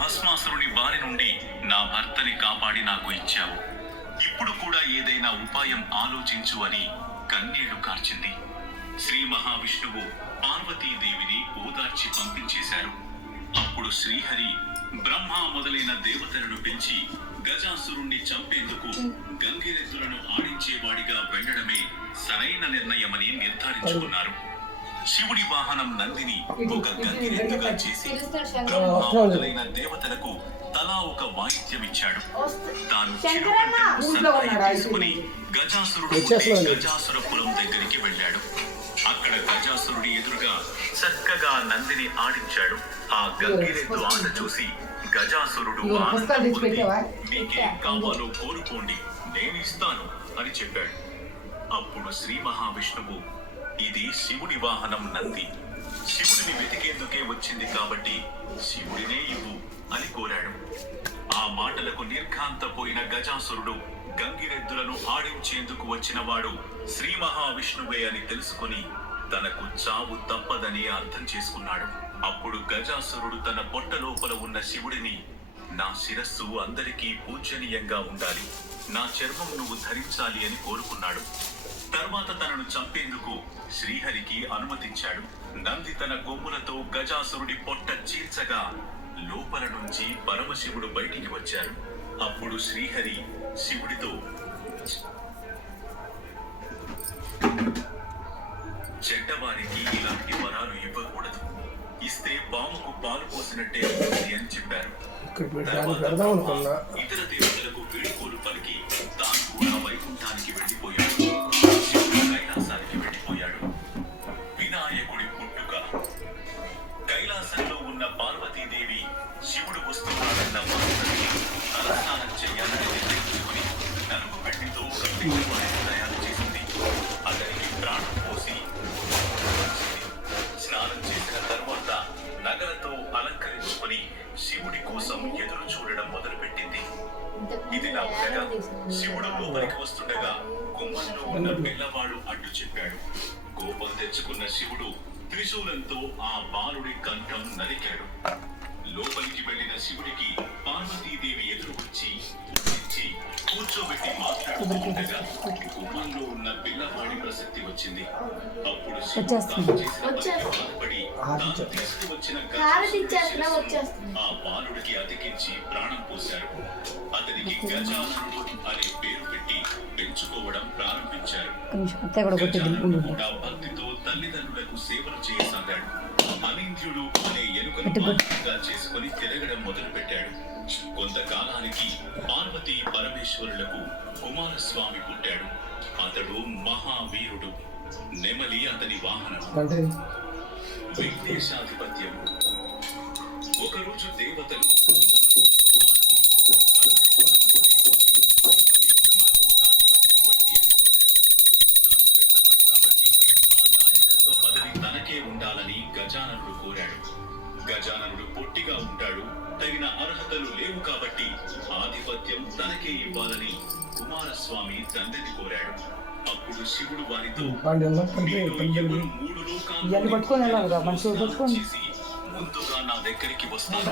భస్మాసురుని బారి నుండి నా భర్తని కాపాడి నాకు ఇచ్చావు. ఇప్పుడు కూడా ఏదైనా ఉపాయం ఆలోచించు అని కన్నీళ్లు కార్చింది. శ్రీ మహావిష్ణువు పార్వతీదేవిని ఓదార్చి పంపించేశారు. అప్పుడు శ్రీహరి బ్రహ్మ మొదలైన దేవతలను పిలిచి గజాసురుణ్ణి చంపేందుకు గంగిరెద్దులను ఆడించేవాడిగా వెళ్లడమే సరైన నిర్ణయమని నిర్ధారించుకున్నారు. శివుడి వాహనం నందిని ఒక గంగిరెద్దుగా చేసి బ్రహ్మ మొదలైన దేవతలకు తలా ఒక వాయిద్యం ఇచ్చాడు. తాను తీసుకుని గజాసురుడు గజాసురపురం దగ్గరికి వెళ్ళాడు. అక్కడ గజాసురుడి ఎదురుగా చక్కగా నందిని ఆడించాడు. ఆ గంగిరెద్దు ఆట చూసి గజాసురుడు మీకేం కావాలో కోరుకోండి, నేను ఇస్తాను అని చెప్పాడు. అప్పుడు శ్రీ మహావిష్ణువు ఇది శివుడి వాహనం నంది, శివుడిని వెతికేందుకే వచ్చింది కాబట్టి శివుడినే ఇవ్వు అని కోరాడు. ఆ మాటలకు నిర్ఘాంతపోయిన గజాసురుడు గంగిరెద్దులను ఆడించేందుకు వచ్చిన వాడు శ్రీ మహావిష్ణువే అని తెలుసుకుని తనకు చావు తప్పదని అర్థం చేసుకున్నాడు. అప్పుడు గజాసురుడు తన పొట్ట లోపల ఉన్న శివుడిని, నా శిరస్సు అందరికీ పూజనీయంగా ఉండాలి, నా చర్మం నువ్వు ధరించాలి అని కోరుకున్నాడు. తర్వాత తనను చంపేందుకు శ్రీహరికి అనుమతించాడు. నంది తన కొమ్ములతో గజాసురుడి పొట్ట చీల్చగా లోపల నుంచి పరమశివుడు బయటికి వచ్చారు. అప్పుడు శ్రీహరి శివుడితో, చెడ్డవారికి ఇలాంటి వరాలు ఇవ్వకూడదు, ఇస్తే పాముకు పాలు పోసినట్టే అని చెప్పారు. ఇతర దేవతలకు వీడుకోలు పలికి తాను కూడా వైకుంఠానికి వెళ్ళిపోయాడు. కైలాసానికి వెళ్ళిపోయాడు. వినాయకుడి పుట్టుక. కైలాసంలో ఉన్న పార్వతీదేవి శివుడు వస్తున్నాడన్న వార్తని తలస్నానం చేయాలని నిర్ణయించుకుని నలుగు వెండితో ఒక పిల్లవాడిని తయారు చేసింది. అతనికి ప్రాణం పోసి స్నానం చేసిన తరువాత నగలతో అలంకరించుకుని శివుడి కోసం ఎదురు చూడడం మొదలుపెట్టింది. ఇది నా ఉండగా శివుడు లోపలికి వస్తుండగా గుమ్మంలో ఉన్న పిల్లవాడు అడ్డు చెప్పాడు. కోపం తెచ్చుకున్న శివుడు త్రిశూలంతో ఆ బాలుడి కంఠం నరికాడు. లోపలికి వెళ్లిన శివుడికి పార్వతీదేవి ఎదురు వచ్చి కూర్చోబెట్టి మాట్లాడుతుండగా గుమ్మంలో ఉన్న పిల్లవాడి ప్రసక్తి వచ్చింది. అప్పుడు తీసుకువచ్చిన ఆ బాలుడికి అతికించి ప్రాణం పోశారు. అతనికి గజాననుడు అనే పేరు పెట్టి పెంచుకోవడం ప్రారంభించారు. గజాననుడు కూడా భక్తితో తల్లిదండ్రులకు సేవలు చేయసాగాడు. అనింద్యుడు అనే ఎలుకను బాధ్యతగా చేసుకుని తిరగడం మొదలు పెట్టాడు. కొంతకాలానికి పార్వతీ పరమేశ్వరులకు కుమారస్వామి పుట్టాడు. అతడు మహావీరుడు. నెమలి అతని వాహనం. వెంకటేశాధిపత్యం. ఒకరోజు దేవతలు తనకే ఉండాలని గజాననుడు కోరాడు. గజాననుడు పొట్టిగా ఉంటాడు, తగిన అర్హతలు లేవు కాబట్టి ఆధిపత్యం తనకే ఇవ్వాలని కుమారస్వామి తండ్రిని కోరాడు. అప్పుడు శివుడు వారితో ముందుగా నా దగ్గరికి వస్తాను.